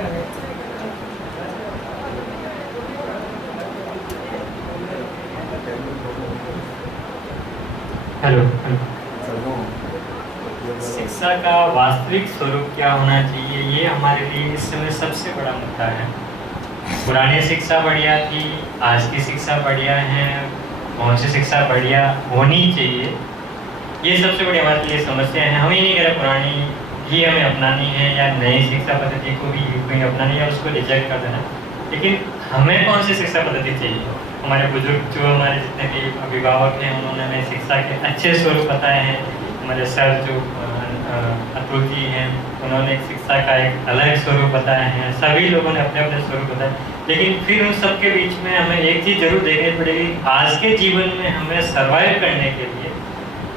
Hello. शिक्षा का वास्तविक स्वरूप क्या होना चाहिए, ये हमारे लिए इस समय सबसे बड़ा मुद्दा है। पुरानी शिक्षा बढ़िया थी, आज की शिक्षा बढ़िया है, कौन सी शिक्षा बढ़िया होनी चाहिए, ये सबसे बड़ी हमारे लिए समस्या है। हम ही नहीं कह रहे पुरानी ही हमें अपनानी है या नई शिक्षा पद्धति को भी अपनानी है, उसको रिजेक्ट कर देना, लेकिन हमें कौन सी शिक्षा पद्धति चाहिए। हमारे बुजुर्ग जो हमारे जितने भी अभिभावक हैं उन्होंने हमें शिक्षा के अच्छे स्वरूप बताए हैं। हमारे सर जो अतुल जी हैं उन्होंने शिक्षा का एक अलग स्वरूप बताया है। सभी लोगों ने अपने अपने स्वरूप बताए, लेकिन फिर उन सबके बीच में हमें एक चीज़ जरूर देखनी पड़ेगी। आज के जीवन में हमें सर्वाइव करने के लिए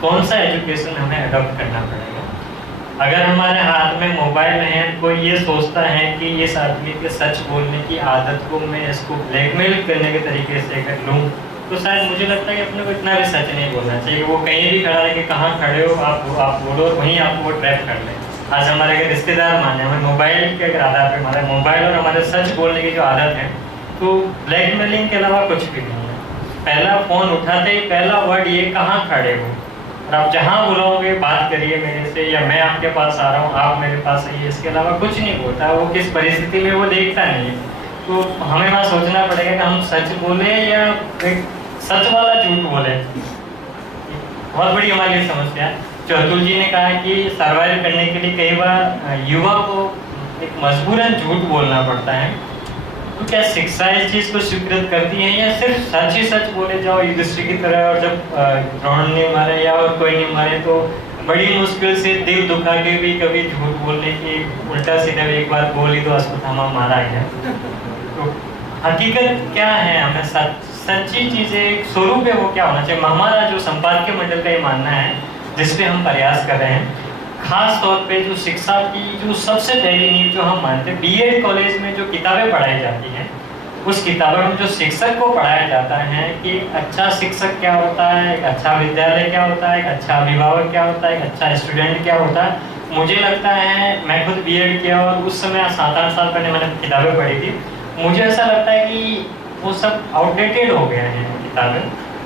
कौन सा एजुकेशन हमें अडॉप्ट करना पड़ेगा। अगर हमारे हाथ में मोबाइल है, कोई ये सोचता है कि इस आदमी के सच बोलने की आदत को मैं इसको ब्लैकमेल करने के तरीके से कर लूँ, तो शायद मुझे लगता है कि अपने को इतना भी सच नहीं बोलना चाहिए। वो कहीं भी खड़ा है कि कहाँ खड़े हो आप बोलो, वहीं आपको वो ट्रैप कर ले। आज हमारे अगर रिश्तेदार माने हमें मोबाइल के अगर आधार पर हमारे मोबाइल और हमारे सच बोलने की जो आदत है, तो ब्लैकमेलिंग के अलावा कुछ भी नहीं है। पहला फ़ोन उठाते ही पहला वर्ड ये, कहाँ खड़े हो, और आप जहाँ बुलाओगे बात करिए मेरे से, या मैं आपके पास आ रहा हूँ आप मेरे पास आइए, इसके अलावा कुछ नहीं बोलता। वो किस परिस्थिति में वो देखता नहीं है। तो हमें वहाँ सोचना पड़ेगा कि हम सच बोले या एक सच वाला झूठ बोले। बहुत बड़ी हमारी ये समस्या है। जो अतुल जी ने कहा कि सर्वाइव करने के लिए कई बार युवा को एक मजबूरन झूठ बोलना पड़ता है, तो क्या शिक्षा इस चीज को स्वीकृत करती है या सिर्फ सच ही सच बोले जाओ युधिष्ठिर की तरह, और जब द्रोण नहीं मारे या और कोई नहीं मारे तो बड़ी मुश्किल से दिल दुखा के भी कभी झूठ बोलने की उल्टा सीधा एक बार बोली तो अश्वत्थामा मारा गया। तो हकीकत क्या है, हमें सच्ची चीजें स्वरूप है वो क्या होना चाहिए। हमारा जो संपादकीय मंडल का ये मानना है, जिसपे हम प्रयास कर रहे हैं, खास तौर पे जो शिक्षा की जो सबसे पहली नींव जो हम मानते हैं, बीएड कॉलेज में जो किताबें पढ़ाई जाती हैं, उस किताबों में जो शिक्षक को पढ़ाया जाता है कि अच्छा शिक्षक क्या होता है, एक अच्छा विद्यालय क्या होता है, एक अच्छा अभिभावक क्या होता है, एक अच्छा स्टूडेंट क्या होता है। मुझे लगता है, मैं खुद बीएड किया और उस समय 7-8 साल पहले मैंने किताबें पढ़ी थी, मुझे ऐसा लगता है कि वो सब आउटडेटेड हो गए हैं। किताबें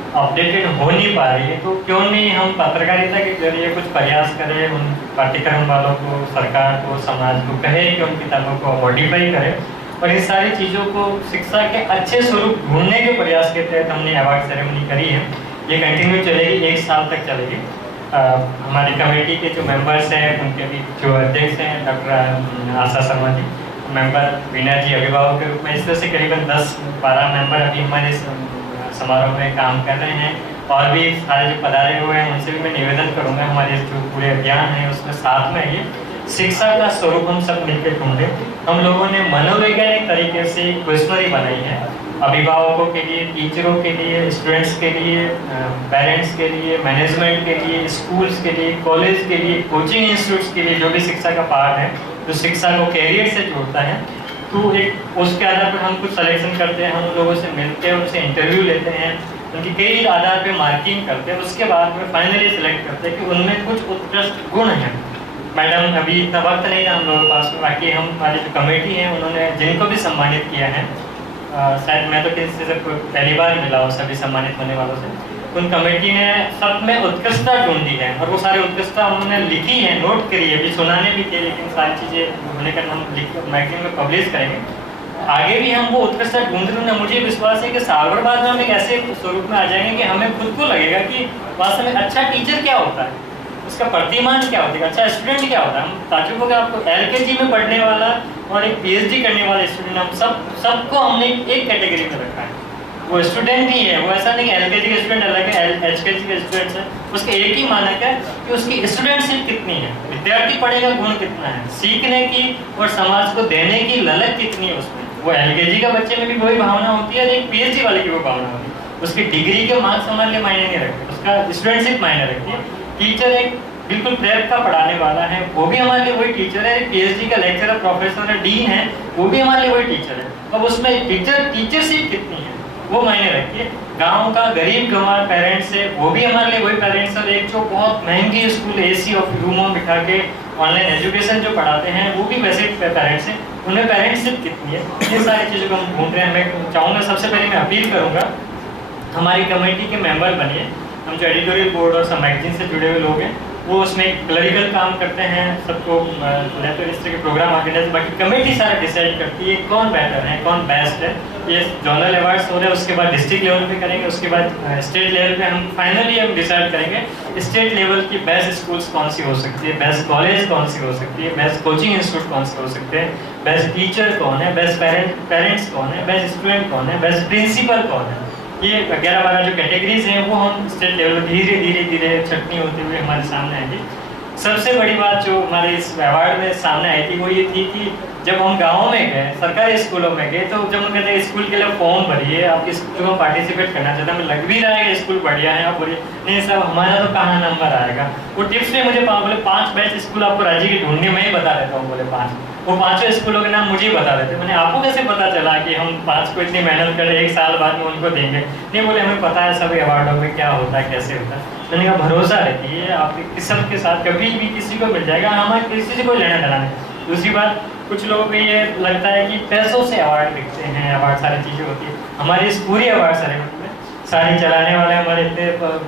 अपडेटेड हो नहीं पा रही है, तो क्यों नहीं हम पत्रकारिता के जरिए कुछ प्रयास करें, उन पाठ्यक्रम वालों को, सरकार को, समाज को कहें कि उन किताबों को मॉडिफाई करें, और इन सारी चीज़ों को शिक्षा के अच्छे स्वरूप ढूंढने के प्रयास के तहत हमने अवार्ड सेरेमनी करी है। ये कंटिन्यू चलेगी, 1 साल तक चलेगी। हमारी कमेटी के जो मेंबर्स हैं, उनके भी जो अध्यक्ष हैं डॉक्टर आशा शर्मा जी, मेंबर वीना जी अभिभावक के रूप में, इस तरह से करीबन 10-12 मेंबर अभी हमारे समारोह में काम कर रहे हैं। और भी सारे जो पधारे हुए हैं उनसे भी मैं निवेदन करूंगा, हमारे जो पूरे अभियान है उसमें साथ में ये शिक्षा का स्वरूप हम सब मिलकर ढूंढें। हम लोगों ने मनोवैज्ञानिक तरीके से क्वेश्चनरी बनाई है, अभिभावकों के लिए, टीचरों के लिए, स्टूडेंट्स के लिए, पेरेंट्स के लिए, मैनेजमेंट के लिए, स्कूल्स के लिए, कॉलेज के लिए, कोचिंग इंस्टीट्यूट्स के लिए, जो भी शिक्षा का पार्ट है जो शिक्षा को कैरियर से जोड़ता है। तो एक उसके आधार पर हम कुछ सलेक्शन करते हैं, हम लोगों से मिलते हैं, उनसे इंटरव्यू लेते हैं, उनकी कई आधार पे मार्किंग करते हैं, उसके बाद में फाइनली सिलेक्ट करते हैं कि उनमें कुछ उत्कृष्ट गुण हैं। मैडम अभी इतना वक्त नहीं था हम लोगों के पास में, बाकी हमारी जो कमेटी है उन्होंने जिनको भी सम्मानित किया है, शायद मैं तो किसी से पहली बार मिला हूँ सभी सम्मानित होने वालों से, उन कमेटी ने सब में उत्कृष्टता ढूंढी है, और वो सारी उत्कृष्टता उन्होंने लिखी है, नोट करी है, अभी सुनाने भी थे, लेकिन सारी चीज़ें होने का हम मैगजीन में पब्लिश करेंगे। आगे भी हम वो उत्कृष्टता ढूंढ रहे हैं। मुझे विश्वास है कि साल भर बाद में हम एक ऐसे स्वरूप में आ जाएंगे कि हमें खुद को लगेगा कि वास्तव में अच्छा टीचर क्या होता है, उसका प्रतिमान क्या होता है, अच्छा स्टूडेंट क्या होता है। हम ताजुब होगा आपको LKG में पढ़ने वाला और एक PhD करने वाला स्टूडेंट, हम सबको हमने एक कैटेगरी में रखा है। वो स्टूडेंट ही है, वो ऐसा नहीं कि LKG के स्टूडेंट अलग है, HKG के स्टूडेंट्स हैं, उसके एक ही मानक है कि उसकी स्टूडेंटशिप कितनी है, विद्यार्थी पढ़ेगा गुण कितना है, सीखने की और समाज को देने की ललक कितनी है उसमें। वो LKG का बच्चे में भी वही भावना होती है, एक PhD वाले की वो भावना होती है। उसकी डिग्री के मार्क्स हमारे लिए मायने नहीं रखते, उसका स्टूडेंटशिप मायने रखती है। टीचर एक बिल्कुल प्रेप का पढ़ाने वाला है, वो भी हमारे लिए वही टीचर है। PhD का लेक्चरर, प्रोफेसर है, डीन है, वो भी हमारे लिए वही टीचर है। अब उसमें टीचरशिप कितनी है वो मायने रखिए। गांव का गरीब गंवार पेरेंट्स है, वो भी हमारे लिए वही पेरेंट्स है। एक जो बहुत महंगी स्कूल AC और रूमों में बिठा के ऑनलाइन एजुकेशन जो पढ़ाते हैं वो भी वैसे पेरेंट्स हैं, उनमें पेरेंट्सशिप कितनी है, ये सारी चीज़ों को हम ढूंढ रहे हैं। मैं चाहूँगा सबसे पहले मैं अपील करूँगा हमारी कमेटी के मेंबर बनिए। हम जो एडिटोरियल बोर्ड और सब मैगजीन से जुड़े हुए लोग हैं वो उसमें क्लरिकल काम करते हैं, सबको लेते इस तरह के प्रोग्राम ऑर्गेनाइज, बाकी कमेटी सारा डिसाइड करती है कौन बेटर है कौन बेस्ट है। ये जोनल अवार्ड्स हो रहे हैं, उसके बाद डिस्ट्रिक्ट लेवल पे करेंगे, उसके बाद स्टेट लेवल पे हम फाइनली हम डिसाइड करेंगे स्टेट लेवल की बेस्ट स्कूल्स कौन सी हो सकती है, बेस्ट कॉलेज कौन सी हो सकती है, बेस्ट कोचिंग इंस्टीट्यूट कौन से हो सकते हैं, बेस्ट टीचर कौन है, बेस्ट पेरेंट्स कौन है, बेस्ट स्टूडेंट कौन है, बेस्ट प्रिंसिपल कौन है। ये 11-12 जो कैटेगरीज हैं वो हम स्टेट लेवल धीरे धीरे छटनी होते हुए हमारे सामने आएगी। सबसे बड़ी बात जो हमारे इस अवार्ड में सामने आई थी वो ये थी कि जब हम गाँव में गए, सरकारी स्कूलों में गए, तो जब हम कहते हैं स्कूल के लिए फॉर्म भरिए, आप स्कूल में पार्टिसिपेट करना चाहते हैं, हमें लग भी रहा है कि स्कूल बढ़िया है, आप बोलिए नहीं साहब हमारा तो कहाँ नंबर आएगा। वो टिप्स में मुझे बोले 5 बेस्ट स्कूल आपको राज्य की ढूंढने में ही बता देता हूँ, बोले 5, वो 5 स्कूलों के नाम मुझे ही बता देते। मैंने आपको कैसे पता चला कि हम 5 को इतनी मेहनत करें 1 साल बाद में उनको देंगे? नहीं, बोले हमें पता है सभी अवार्डों में क्या होता है कैसे होता है। मैंने कहा भरोसा रखिए, आप किस्म के साथ कभी भी किसी को मिल जाएगा, हमें किसी से कोई लेना देना नहीं। दूसरी बात, कुछ लोगों को ये लगता है कि पैसों से अवार्ड दिखते हैं, अवार्ड सारी चीज़ें होती है। हमारी इस पूरी अवार्ड सेरेमनी में साड़ी चलाने वाले हमारे इतने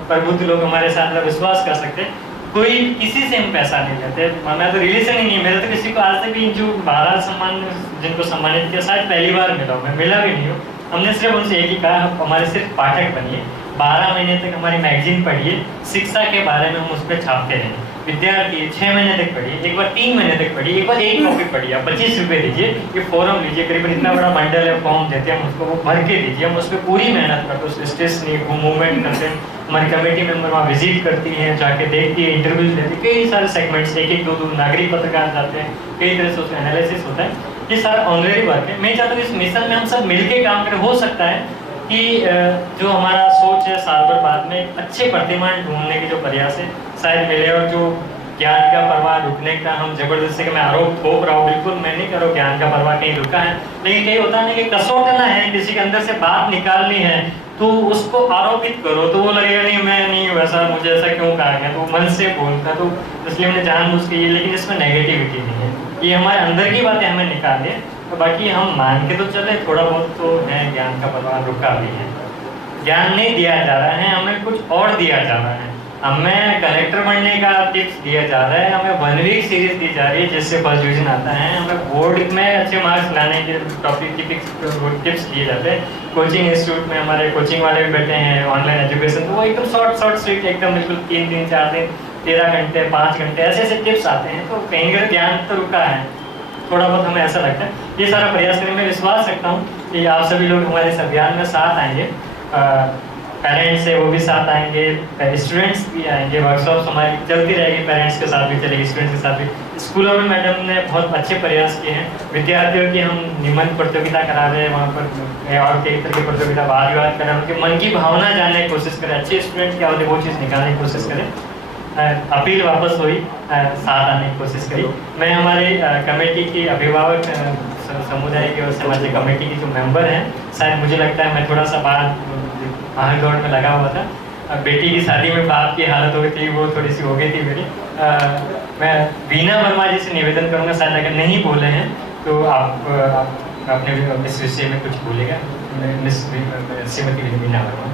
प्रबुद्ध लोग हमारे साथ विश्वास कर सकते हैं, कोई किसी से हम पैसा नहीं लेते। मैं तो रिलेशन ही नहीं है, मेरा तो किसी को आज तक भी जो भारत सम्मान जिनको सम्मानित किया शायद पहली बार मिला हूँ, मैं मिला भी नहीं हूँ। हमने सिर्फ उनसे एक ही कहा हमारे सिर्फ पाठक बनिए, 12 महीने तक हमारी मैगजीन पढ़िए, शिक्षा के बारे में हम उस पर छापते रहें। विद्यार्थी 6 महीने तक पढ़िए, एक बार 3 महीने तक पढ़िए, एक बार एक कॉपी पढ़िए, आप 25 रुपये दीजिए, ये फॉर्म लीजिए, करीबन इतना बड़ा बंडल है फॉर्म देते हैं हम उसको, वो भर के दीजिए, हम उस पर पूरी मेहनत करते हैं, उस स्ट्रेस नहीं, वो मूवमेंट करते हैं। हमारी कमेटी मेंबर वहाँ विजिट करती हैं, जाके देखती है, इंटरव्यूज लेती है, कई सारे सेगमेंट्स, एक 2 नागरिक पत्रकार जाते हैं, कई तरह से उसमें एनालिसिस होता है। ये सारा ऑनरेडी वर्क है। मैं चाहता हूँ इस मिशन में हम सब मिलके काम करें। हो सकता है कि जो हमारा सोच है सार्वर बाद में अच्छे प्रतिमान ढूंढने के जो प्रयास है शायद मिले, और जो ज्ञान का प्रवाह रुकने का हम जबरदस्ती का मैं आरोप थोप रहा हूँ, बिल्कुल मैं नहीं करूँ, ज्ञान का प्रवाह कहीं रुका है, लेकिन कहीं होता नहीं कि कसौटना है, किसी के अंदर से बात निकालनी है तो उसको आरोपित करो तो वो लगेगा नहीं मैं नहीं वैसा, मुझे ऐसा क्यों कहा गया, तो मन से बोलता, तो इसलिए हमने जानबूझ के ये, लेकिन इसमें नेगेटिविटी नहीं है, ये हमारे अंदर की बातें हमें निकालिए। तो बाकी हम मान के तो चले थोड़ा बहुत तो है, ज्ञान का प्रवाह रुका भी है, ज्ञान नहीं दिया जा रहा है, हमें कुछ और दिया जा रहा है, हमें कलेक्टर बनने का टिप्स दिया जा रहा है, हमें 1 वीक सीरीज दी जा रही है जिससे फर्स्ट डिवीजन आता है, हमें बोर्ड में अच्छे मार्क्स लाने के टॉपिक की टिप्स दिए जाते हैं। कोचिंग इंस्टीट्यूट में हमारे कोचिंग वाले भी बैठे हैं, ऑनलाइन एजुकेशन, तो वो एकदम शॉर्ट स्वीट एकदम बिल्कुल 3 दिन 4 दिन 13 घंटे 5 घंटे ऐसे टिप्स आते हैं, तो कहीं का ज्ञान तो रुका है, थोड़ा बहुत हमें ऐसा लगता है। ये सारा प्रयास करें, मैं विश्वास रखता हूँ कि आप सभी लोग हमारे इस अभियान में साथ आएंगे, पेरेंट्स है वो भी साथ आएंगे, स्टूडेंट्स भी आएंगे, वर्कशॉप्स हमारी चलती रहेगी, पेरेंट्स के साथ भी चलेगी, स्टूडेंट्स के साथ भी। स्कूलों में मैडम ने बहुत अच्छे प्रयास किए हैं, विद्यार्थियों की हम निबंध प्रतियोगिता करा रहे हैं, वहाँ पर और कई तरह की प्रतियोगिता वाद विवाद कर रहे हैं, उनके मन की भावना जानने की कोशिश करें, अच्छे स्टूडेंट क्या होते हैं वो चीज़ निकालने की कोशिश करें। अपील वापस हुई, साथ आने की कोशिश करी। मैं हमारे कमेटी के अभिभावक समुदाय की ओर से हमारे कमेटी की जो मेंबर हैं, शायद मुझे लगता है मैं थोड़ा सा बात भाग दौड़ में लगा हुआ था, बेटी की शादी में बाप की हालत हो गई थी, वो थोड़ी सी हो गई थी मेरी। मैं वीना वर्मा जी से निवेदन करूँगा, शायद अगर नहीं बोले हैं तो आप अपने इस विषय में कुछ बोलेगा। मिस श्रीमती वीना वर्मा।